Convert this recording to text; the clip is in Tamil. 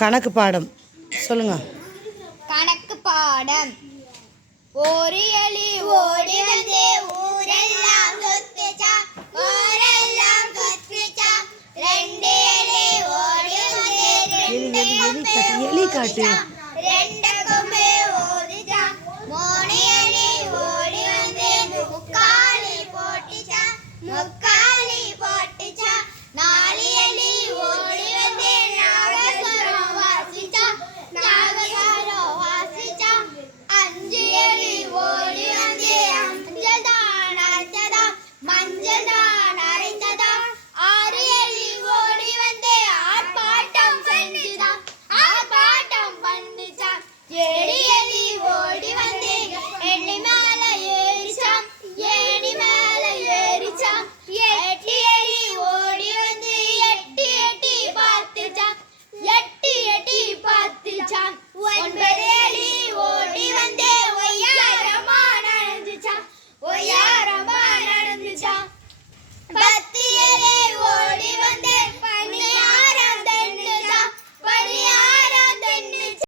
கணக்கு பாடம் சொல்லுங்க. கணக்கு பாடம். ஒரு எலி ஓடி வந்து ஊரெல்லாம் சுத்துச்சா, ஊரெல்லாம் சுத்துச்சா. ரெண்டு எலி ஓடி வந்து ரெண்டு கொம்பை எலி காட்டு. ரெண்டு